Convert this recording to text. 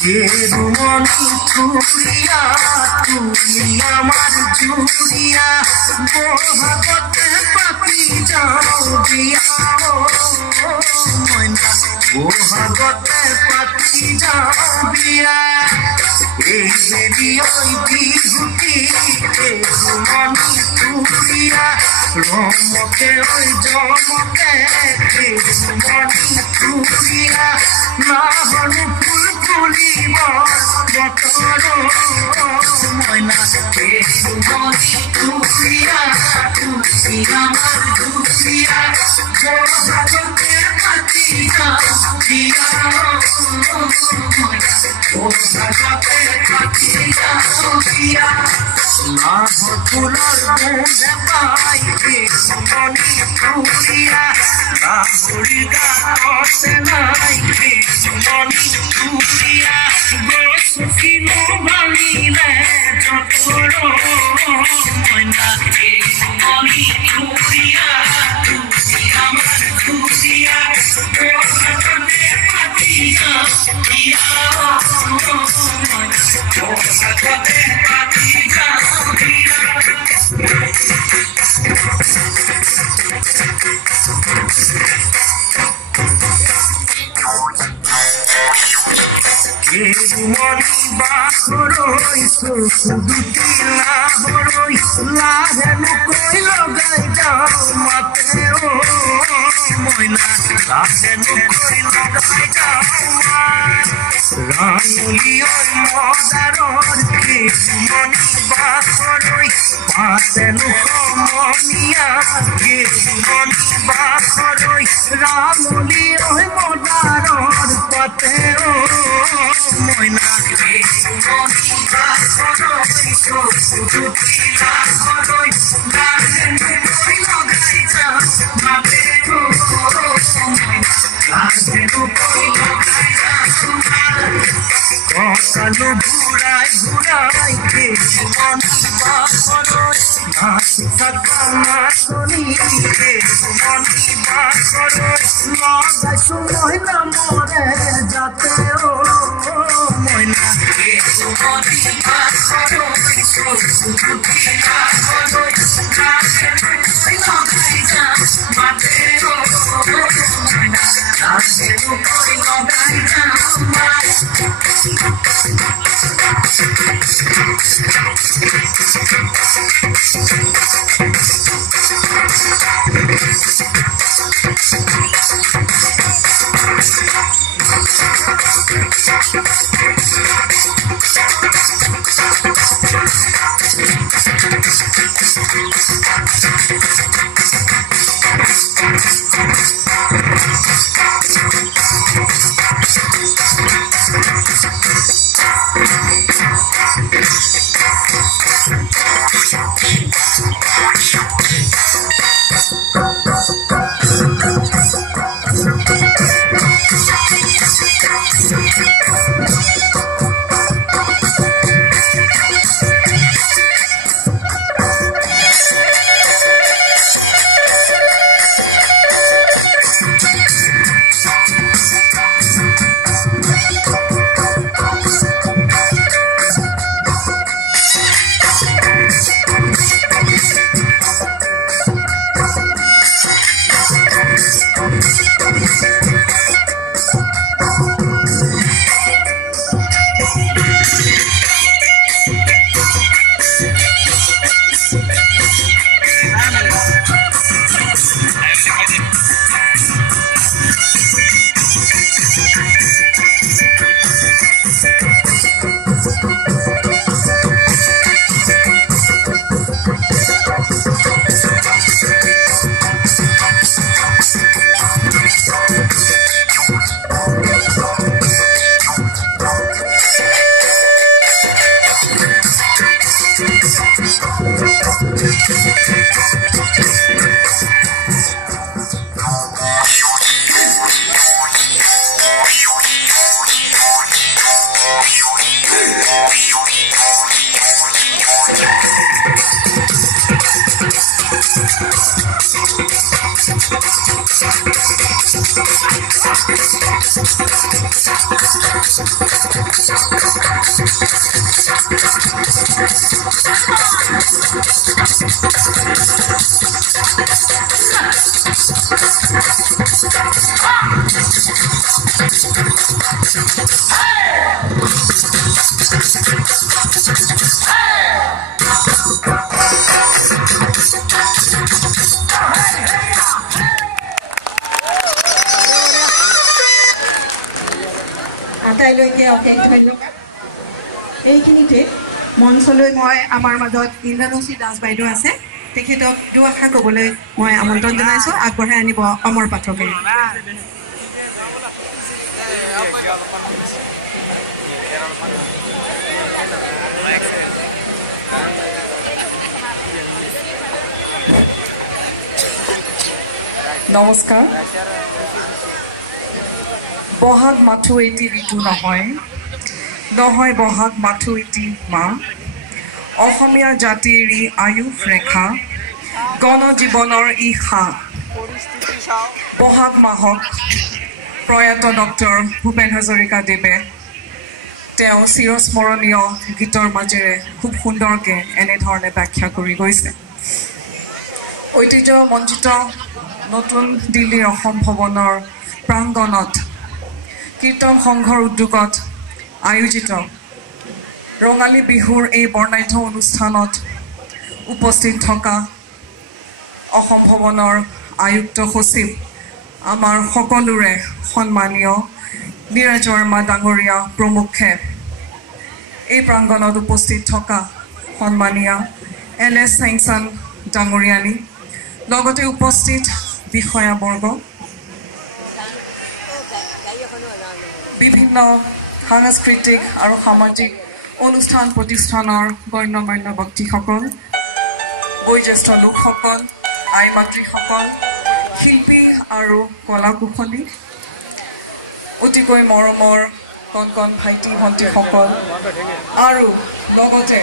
কেরুমনি চুড়িয়া তুমি আমার জুড়িয়া বহাগতে পাতি যাও দিয়া ময়না বহাগতে পাতি যাও দিয়া এই বেরি ওই বিহুতি কেরুমনি চুড়িয়া রমকে ওই জমকে কেরুমনি চুড়িয়া না হনু ফুল ফুলিবার বতর ময়না কেরুমনি চুড়িয়া তুমি আমার জুড়িয়া বহাগতে পাতি যাও দিয়া ময়না বহাগতে পাতি যাও দিয়া না ফুলর মুঁজে পাই কেরুমনি চুড়িয়া না হরি গাছে নাই কেরুমনি চুড়িয়া গোস কিনো ভাঙিলে যতর ময়না কেরুমনি চুড়িয়া তুমি আমার চুড়িয়া বহাগতে পাতি যাও দিয়া বহাগতে পাতি যাও দিয়া কেরুমনি বাখরই দুটি লাহরই লাহেনু কই লগাই যাও মাতে ও ময়না লাহেনু কই লগাই যাও রাঙুলি ওই মদারর কেরুমনি বাখরই পাতেনু কমনিয়া কেরুমনি বাখরই রাঙুলি ওই মদারর পাতে ও ময়না কেরুমনি বাখরই দুটি লাহরই লাহেনু কই লগাই যাও মাতে ও ময়না লাহেনু কই লগাই যাও ককালু ঘুরাই ঘুরাই কেরুমনি বাখরই নাচি থাকা নাচনি কেরুমনি বাখরই লাগাইছো ময়না মরে যাতে ও ময়না কেরুমনি বাখরই দুটি লাহরই লাহেনু কই লগাই যাও মাতে ও ময়না লাহেনু কই লগাই যাও কাইলৈকে অশেষ ধন্যবাদ এইখিনিতে মঞ্চলৈ মই আমাৰ মাজত ইন্দ্ৰাণুচি দাস বাইদেউ আছে তেখেতক দুআষাৰ ক'বলৈ মই আমন্ত্ৰণ জনাইছোঁ আগবঢ়াই আনিব অমৰ পাঠকে নমস্কাৰ বহাগ মাথো এটি ঋতু নহয় বহাগ মাথো এটি মাহ অসমীয়া জাতিৰ ই আয়ুস ৰেখা গণজীৱনৰ ই সা বহাগ মাহক প্ৰয়াত ডক্টৰ ভূপেন হাজৰিকাদেৱে তেওঁ চিৰস্মৰণীয় গীতৰ মাজেৰে খুব সুন্দৰকৈ এনেধৰণে ব্যাখ্যা কৰি গৈছে ঐতিহ্যমণ্ডিত নতুন দিল্লীৰ অসম ভৱনৰ প্ৰাংগণত কীৰ্তন সংঘৰ উদ্যোগত আয়োজিত ৰঙালী বিহুৰ এই বৰ্ণাঢ্য অনুষ্ঠানত উপস্থিত থকা অসম ভৱনৰ আয়ুক্ত সচিব আমাৰ সকলোৰে সন্মানীয় নীৰজ বৰ্মা ডাঙৰীয়া প্ৰমুখ্যে এই প্ৰাংগণত উপস্থিত থকা সন্মানীয় LS চেংচন ডাঙৰীয়ানী লগতে উপস্থিত বিষয়াবৰ্গ বিভিন্ন সাংস্কৃতিক আৰু সামাজিক অনুষ্ঠান প্ৰতিষ্ঠানৰ গণ্যমান্য ব্যক্তিসকল বয়োজ্যেষ্ঠ লোকসকল আই মাতৃসকল শিল্পী আৰু কলা কুশলী অতিকৈ মৰমৰ কণ কণ ভাইটি ভণ্টিসকল আৰু লগতে